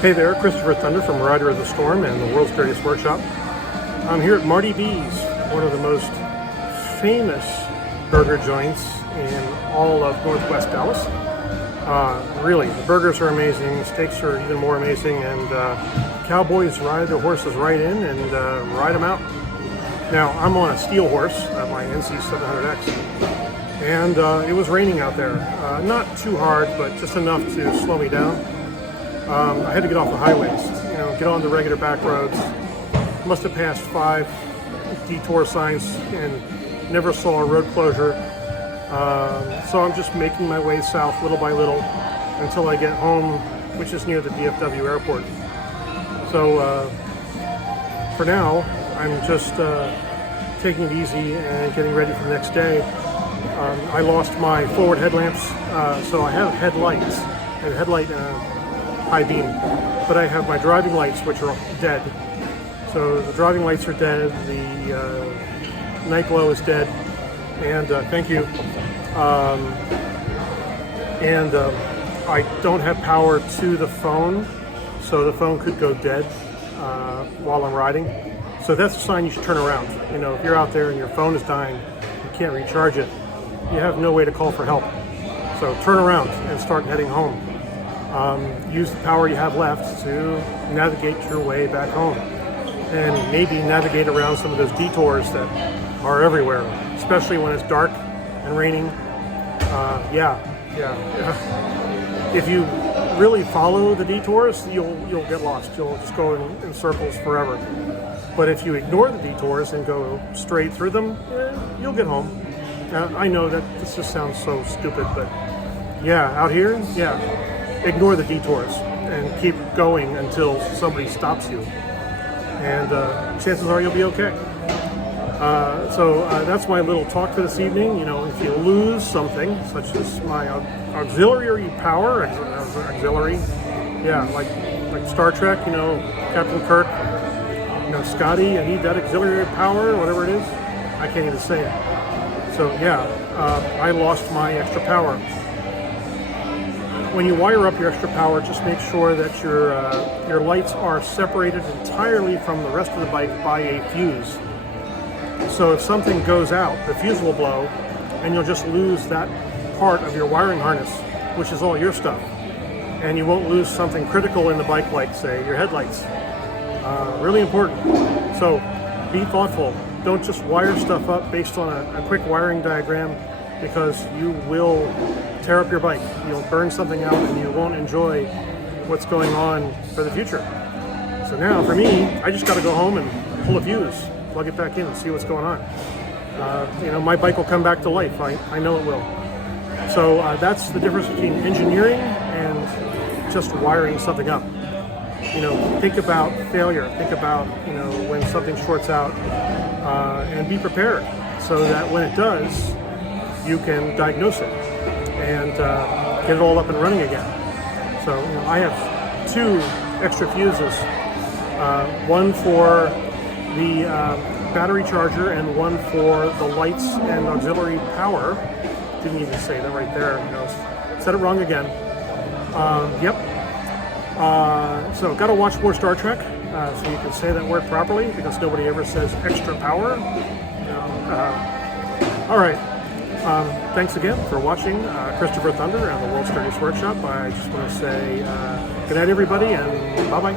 Hey there, Christopher Thunder from Rider of the Storm and the World's Dirtiest Workshop. I'm here at Marty B's, one of the most famous burger joints in all of Northwest Dallas. Really, the burgers are amazing, the steaks are even more amazing, and cowboys ride their horses right in and ride them out. Now, I'm on a steel horse, my NC 700X, and it was raining out there. Not too hard, but just enough to slow me down. I had to get off the highways, get on the regular back roads. Must have passed 5 detour signs and never saw a road closure. So I'm just making my way south little by little until I get home, which is near the DFW airport. So for now, I'm just taking it easy and getting ready for the next day. I lost my forward headlamps, so I have headlights and headlight high beam, but I have my driving lights, which are dead. So the driving lights are dead, the night glow is dead, and thank you. I don't have power to the phone, so the phone could go dead while I'm riding. So that's a sign you should turn around. If you're out there and your phone is dying, you can't recharge it, you have no way to call for help. So turn around and start heading home. Use the power you have left to navigate your way back home, and maybe navigate around some of those detours that are everywhere, especially when it's dark and raining. Yeah. If you really follow the detours, you'll get lost. You'll just go in circles forever. But if you ignore the detours and go straight through them, you'll get home. I know that this just sounds so stupid, but yeah, out here, ignore the detours and keep going until somebody stops you, and chances are you'll be okay. So that's my little talk for this evening. If you lose something, such as my auxiliary power, auxiliary, like Star Trek, Captain Kirk, Scotty, I need that auxiliary power, whatever it is. I can't even say it. So I lost my extra power. When you wire up your extra power, just make sure that your lights are separated entirely from the rest of the bike by a fuse. So if something goes out, the fuse will blow, and you'll just lose that part of your wiring harness, which is all your stuff. And you won't lose something critical in the bike, like, say, your headlights. Really important. So be thoughtful. Don't just wire stuff up based on a quick wiring diagram, because you will tear up your bike. You'll burn something out and you won't enjoy what's going on for the future. So now for me, I just got to go home and pull a fuse, plug it back in and see what's going on. My bike will come back to life. I know it will. So that's the difference between engineering and just wiring something up. Think about failure. Think about, when something shorts out, and be prepared so that when it does, you can diagnose it and get it all up and running again. So I have 2 extra fuses, one for the battery charger and one for the lights and auxiliary power. Didn't even say that right there. Said it wrong again. So got to watch more Star Trek so you can say that word properly, because nobody ever says extra power. All right. Thanks again for watching Christopher Thunder and the World's Dirtiest Workshop. I just want to say good night, everybody, and bye-bye.